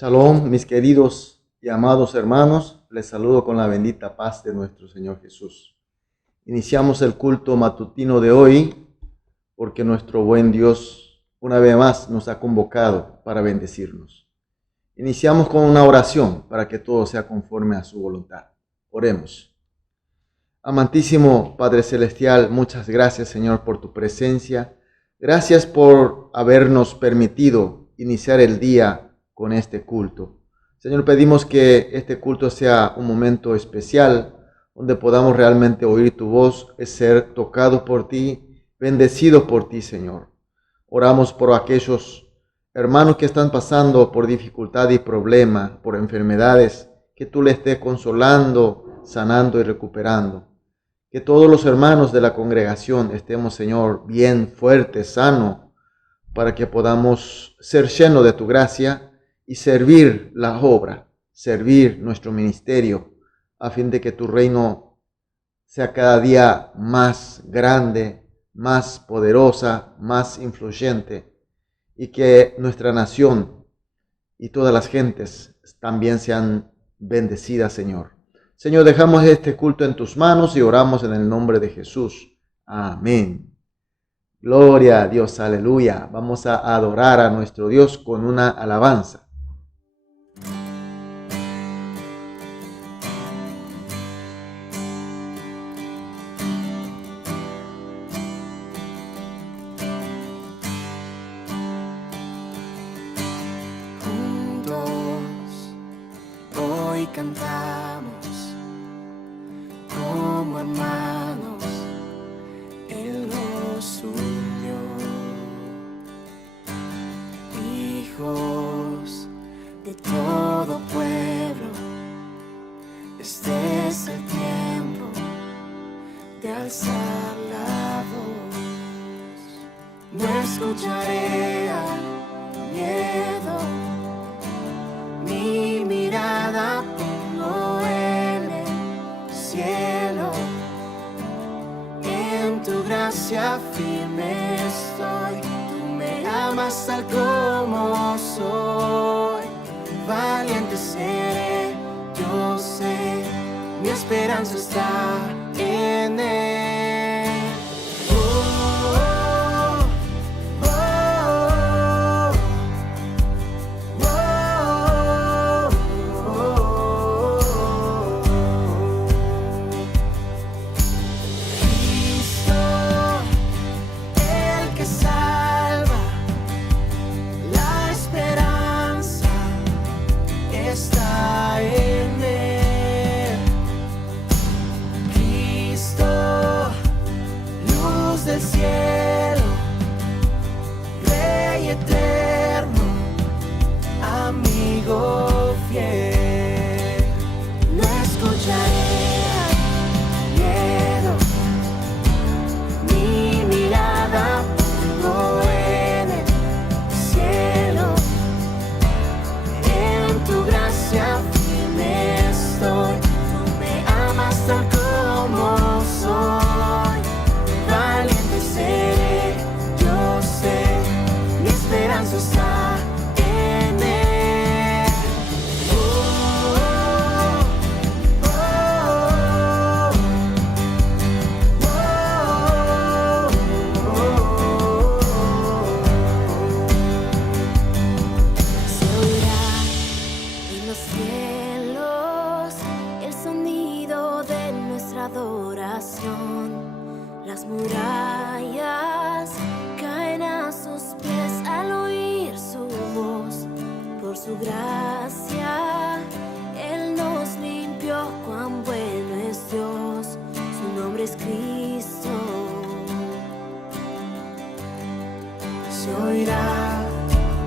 Shalom, mis queridos y amados hermanos, les saludo con la bendita paz de nuestro Señor Jesús. Iniciamos el culto matutino de hoy porque nuestro buen Dios una vez más nos ha convocado para bendecirnos. Iniciamos con una oración para que todo sea conforme a su voluntad. Oremos. Amantísimo Padre Celestial, muchas gracias, Señor, por tu presencia. Gracias por habernos permitido iniciar el día con este culto. Señor, pedimos que este culto sea un momento especial donde podamos realmente oír tu voz, ser tocados por ti, bendecidos por ti, Señor. Oramos por aquellos hermanos que están pasando por dificultad y problemas, por enfermedades, que tú les estés consolando, sanando y recuperando. Que todos los hermanos de la congregación estemos, Señor, bien, fuertes, sanos, para que podamos ser llenos de tu gracia y servir la obra, servir nuestro ministerio, a fin de que tu reino sea cada día más grande, más poderosa, más influyente, y que nuestra nación y todas las gentes también sean bendecidas, Señor. Señor, dejamos este culto en tus manos y oramos en el nombre de Jesús. Amén. Gloria a Dios, aleluya. Vamos a adorar a nuestro Dios con una alabanza. Cantamos como hermanos, Él nos unió, hijos de todo pueblo. Este es el tiempo de alzar la voz. No escucharé al miedo, mi mirada pongo en el cielo. En tu gracia firme estoy, tú me amas tal como soy. Valiente seré, yo sé, mi esperanza está en él. Las murallas caen a sus pies al oír su voz. Por su gracia, Él nos limpió, cuán bueno es Dios, su nombre es Cristo. Se oirá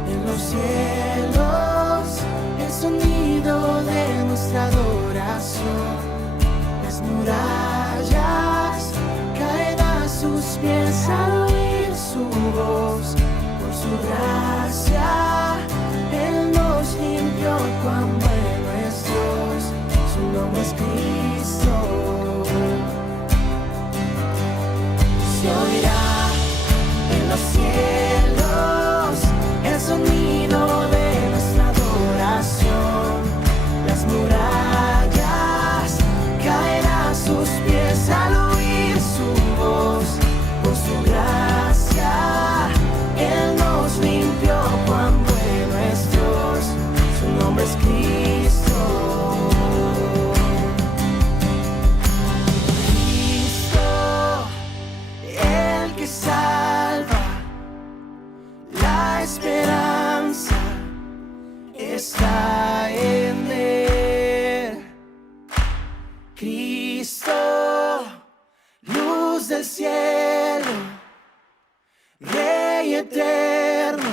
en los cielos el sonido de nuestra adoración. Las murallas caen a sus pies al oír su voz. Por su gracia, Él nos limpió, cuán bueno es Dios, su nombre es Cristo. Se oirá en los cielos el sonido de nuestra adoración. está en él. Cristo, luz del cielo, Rey eterno,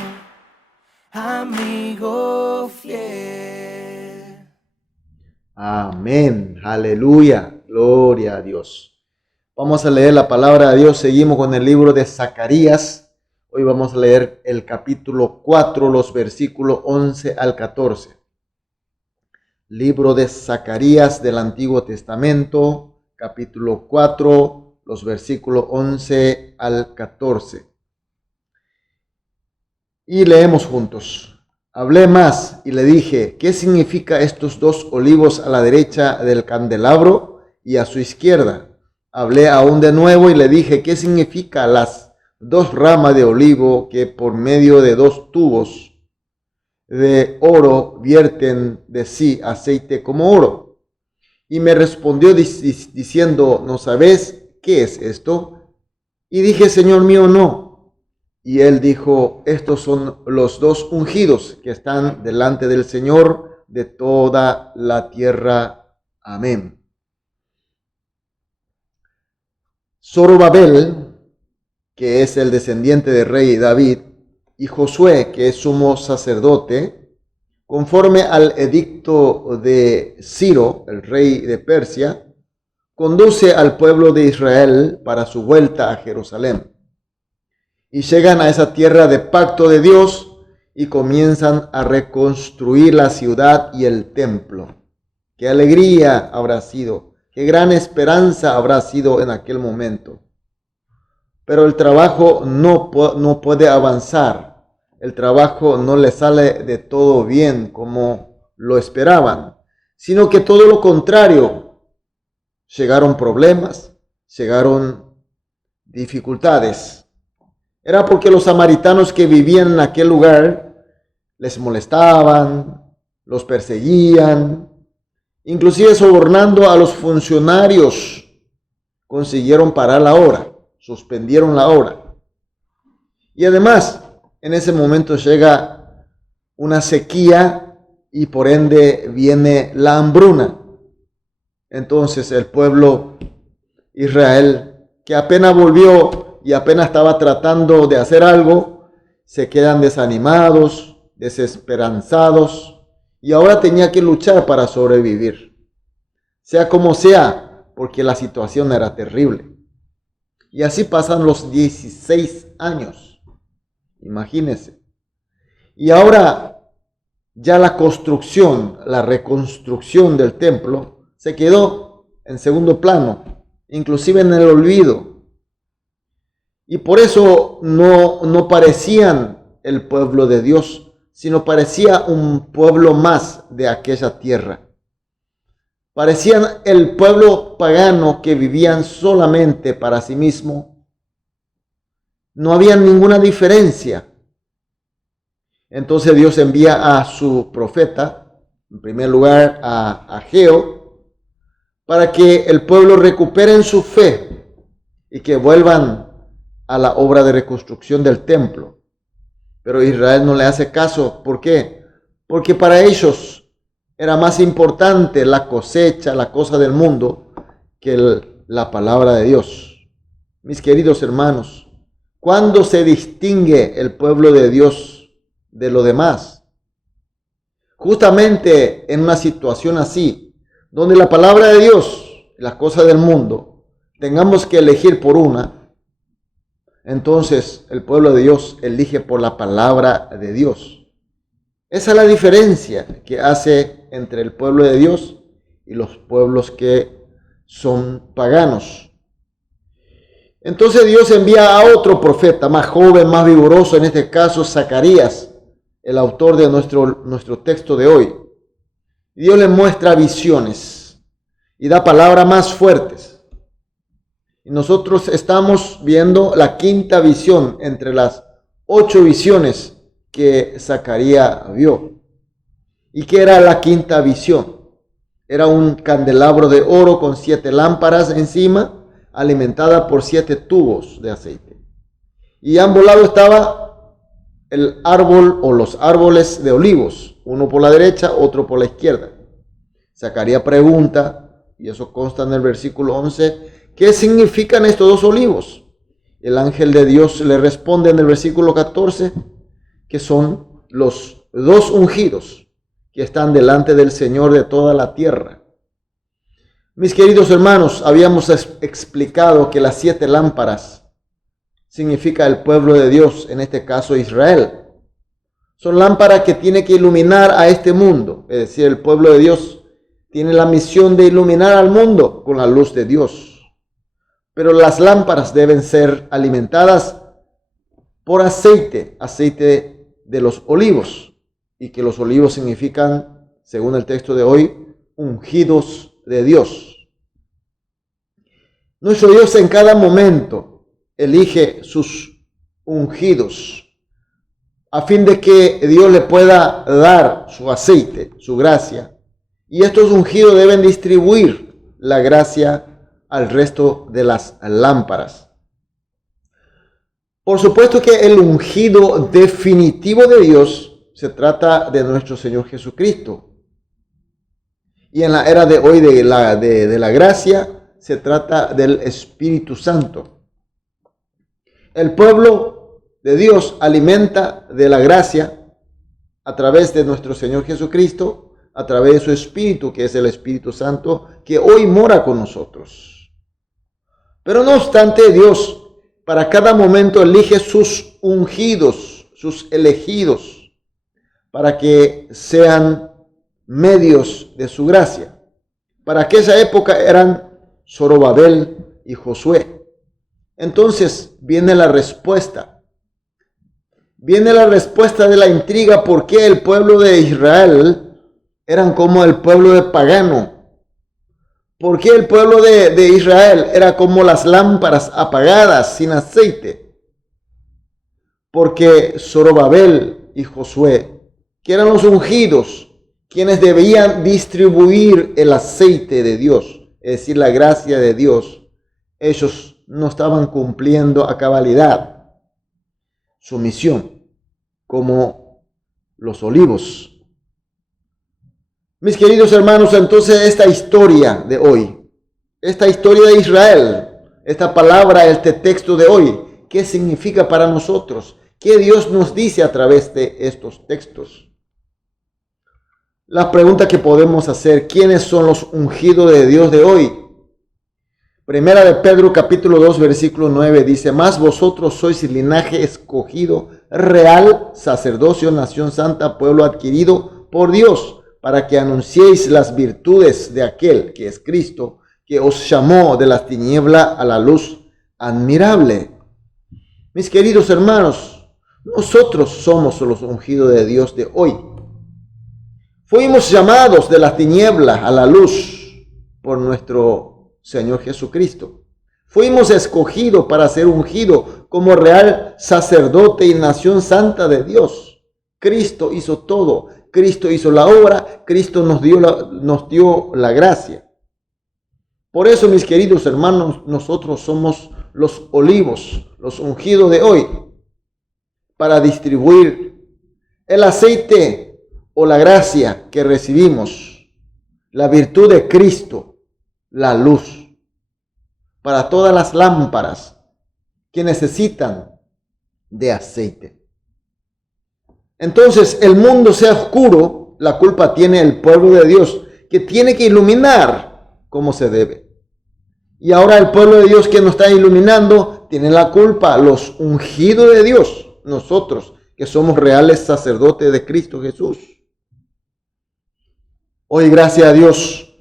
amigo fiel. Amén, aleluya, gloria a Dios. Vamos a leer la palabra de Dios, seguimos con el libro de Zacarías. Hoy vamos a leer el capítulo 4, los versículos 11 al 14. Libro de Zacarías del Antiguo Testamento, capítulo 4, los versículos 11 al 14. Y leemos juntos. Hablé más y le dije, ¿qué significa estos dos olivos a la derecha del candelabro y a su izquierda? Hablé aún de nuevo y le dije, ¿qué significa las dos ramas de olivo que por medio de dos tubos de oro vierten de sí aceite como oro? Y me respondió diciendo, ¿no sabes qué es esto? Y dije, Señor mío, no. Y él dijo, estos son los dos ungidos que están delante del Señor de toda la tierra. Amén. Zorobabel, que es el descendiente del rey David, y Josué, que es sumo sacerdote, conforme al edicto de Ciro, el rey de Persia, conduce al pueblo de Israel para su vuelta a Jerusalén. Y llegan a esa tierra de pacto de Dios y comienzan a reconstruir la ciudad y el templo. Qué alegría habrá sido, qué gran esperanza habrá sido en aquel momento. Pero el trabajo no puede avanzar. El trabajo no le sale de todo bien como lo esperaban, sino que todo lo contrario. Llegaron problemas, llegaron dificultades. Era porque los samaritanos que vivían en aquel lugar les molestaban, los perseguían, inclusive sobornando a los funcionarios, consiguieron parar la obra. Suspendieron la obra. Y además, en ese momento llega una sequía y por ende viene la hambruna. Entonces el pueblo Israel, que apenas volvió y apenas estaba tratando de hacer algo, se quedan desanimados, desesperanzados y ahora tenía que luchar para sobrevivir. Sea como sea, porque la situación era terrible. Y así pasan los 16 años. Imagínense. Y ahora ya la construcción, la reconstrucción del templo se quedó en segundo plano, inclusive en el olvido. Y por eso no parecían el pueblo de Dios, sino parecía un pueblo más de aquella tierra. Parecían el pueblo pagano que vivían solamente para sí mismo. No había ninguna diferencia. Entonces Dios envía a su profeta, en primer lugar a Ageo, para que el pueblo recupere su fe y que vuelvan a la obra de reconstrucción del templo. Pero Israel no le hace caso. ¿Por qué? Porque para ellos era más importante la cosecha, la cosa del mundo, que la palabra de Dios. Mis queridos hermanos, ¿cuándo se distingue el pueblo de Dios de lo demás? Justamente en una situación así, donde la palabra de Dios, las cosas del mundo, tengamos que elegir por una, entonces el pueblo de Dios elige por la palabra de Dios. Esa es la diferencia que hace entre el pueblo de Dios y los pueblos que son paganos. Entonces Dios envía a otro profeta, más joven, más vigoroso, en este caso Zacarías, el autor de nuestro texto de hoy. Dios le muestra visiones y da palabras más fuertes. Y nosotros estamos viendo la quinta visión entre las 8 visiones que Zacarías vio. ¿Y qué era la quinta visión? Era un candelabro de oro con 7 lámparas encima, alimentada por 7 tubos de aceite. Y a ambos lados estaba el árbol o los árboles de olivos, uno por la derecha, otro por la izquierda. Zacarías pregunta, y eso consta en el versículo 11, ¿qué significan estos dos olivos? El ángel de Dios le responde en el versículo 14, que son los dos ungidos que están delante del Señor de toda la tierra. Mis queridos hermanos, habíamos explicado que las 7 lámparas significa el pueblo de Dios, en este caso Israel. Son lámparas que tienen que iluminar a este mundo, es decir, el pueblo de Dios tiene la misión de iluminar al mundo con la luz de Dios. Pero las lámparas deben ser alimentadas por aceite, aceite de los olivos, y que los olivos significan, según el texto de hoy, ungidos de Dios. Nuestro Dios en cada momento elige sus ungidos a fin de que Dios le pueda dar su aceite, su gracia. Y estos ungidos deben distribuir la gracia al resto de las lámparas. Por supuesto que el ungido definitivo de Dios se trata de nuestro Señor Jesucristo. Y en la era de hoy de la gracia se trata del Espíritu Santo. El pueblo de Dios alimenta de la gracia a través de nuestro Señor Jesucristo, a través de su Espíritu, que es el Espíritu Santo, que hoy mora con nosotros. Pero no obstante, Dios para cada momento elige sus ungidos, sus elegidos, para que sean medios de su gracia. Para aquella época eran Zorobabel y Josué. Entonces viene la respuesta. Viene la respuesta de la intriga, por qué el pueblo de Israel eran como el pueblo de pagano. ¿Por qué el pueblo de Israel era como las lámparas apagadas, sin aceite? Porque Zorobabel y Josué, que eran los ungidos, quienes debían distribuir el aceite de Dios, es decir, la gracia de Dios, ellos no estaban cumpliendo a cabalidad su misión, como los olivos. Mis queridos hermanos, entonces esta historia de hoy, esta historia de Israel, esta palabra, este texto de hoy, ¿qué significa para nosotros? ¿Qué Dios nos dice a través de estos textos? La pregunta que podemos hacer, ¿quiénes son los ungidos de Dios de hoy? Primera de Pedro capítulo 2 versículo 9 dice, mas vosotros sois linaje escogido, real, sacerdocio, nación santa, pueblo adquirido por Dios, para que anunciéis las virtudes de aquel que es Cristo, que os llamó de las tinieblas a la luz admirable. Mis queridos hermanos, nosotros somos los ungidos de Dios de hoy. Fuimos llamados de las tinieblas a la luz por nuestro Señor Jesucristo. Fuimos escogidos para ser ungidos como real sacerdote y nación santa de Dios. Cristo hizo todo. Cristo hizo la obra, Cristo nos dio la gracia. Por eso, mis queridos hermanos, nosotros somos los olivos, los ungidos de hoy, para distribuir el aceite o la gracia que recibimos, la virtud de Cristo, la luz, para todas las lámparas que necesitan de aceite. Entonces, el mundo sea oscuro, la culpa tiene el pueblo de Dios, que tiene que iluminar como se debe. Y ahora el pueblo de Dios que nos está iluminando, tiene la culpa, los ungidos de Dios, nosotros, que somos reales sacerdotes de Cristo Jesús. Hoy, gracias a Dios,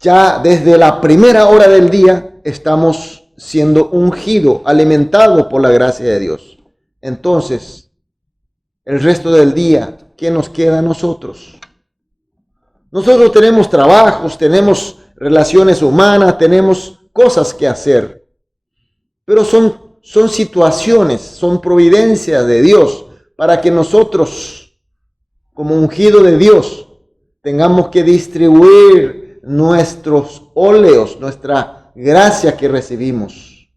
ya desde la primera hora del día estamos siendo ungidos, alimentados por la gracia de Dios. Entonces, el resto del día, ¿qué nos queda a nosotros? Nosotros tenemos trabajos, tenemos relaciones humanas, tenemos cosas que hacer. Pero son situaciones, son providencias de Dios para que nosotros, como ungidos de Dios, tengamos que distribuir nuestros óleos, nuestra gracia que recibimos,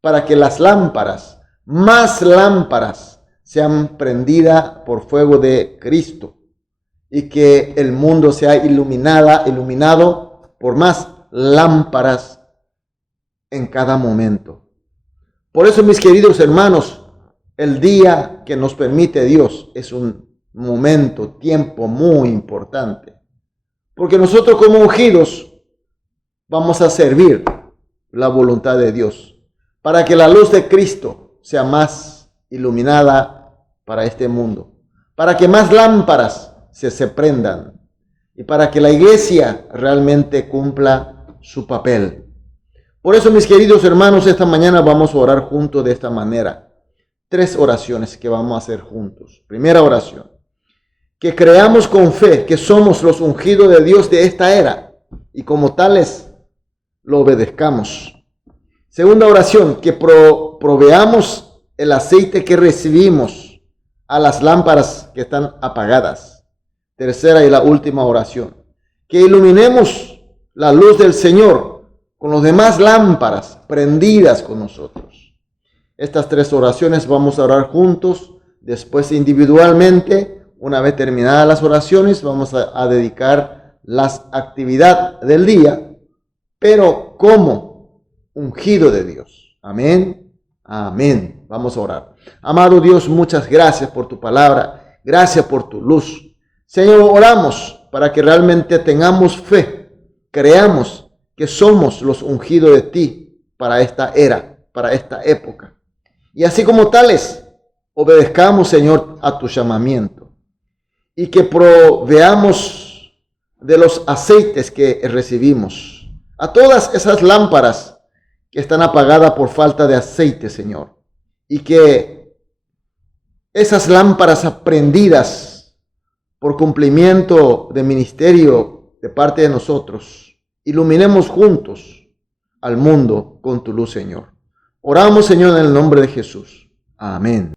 para que las lámparas, más lámparas, sean prendidas por fuego de Cristo, y que el mundo sea iluminado por más lámparas en cada momento. Por eso, mis queridos hermanos, el día que nos permite Dios es un tiempo muy importante. Porque nosotros como ungidos vamos a servir la voluntad de Dios para que la luz de Cristo sea más iluminada para este mundo, para que más lámparas se prendan y para que la iglesia realmente cumpla su papel. Por eso, mis queridos hermanos, esta mañana vamos a orar juntos de esta manera. 3 oraciones que vamos a hacer juntos. Primera oración: que creamos con fe que somos los ungidos de Dios de esta era y como tales lo obedezcamos. Segunda oración: que proveamos el aceite que recibimos a las lámparas que están apagadas. Tercera y la última oración: que iluminemos la luz del Señor con las demás lámparas prendidas con nosotros. Estas 3 oraciones vamos a orar juntos, después individualmente. Una vez terminadas las oraciones, vamos a dedicar las actividades del día, pero como ungido de Dios. Amén. Amén. Vamos a orar. Amado Dios, muchas gracias por tu palabra. Gracias por tu luz. Señor, oramos para que realmente tengamos fe. Creamos que somos los ungidos de ti para esta era, para esta época. Y así como tales, obedezcamos, Señor, a tu llamamiento. Y que proveamos de los aceites que recibimos a todas esas lámparas que están apagadas por falta de aceite, Señor. Y que esas lámparas prendidas por cumplimiento de ministerio de parte de nosotros, iluminemos juntos al mundo con tu luz, Señor. Oramos, Señor, en el nombre de Jesús. Amén.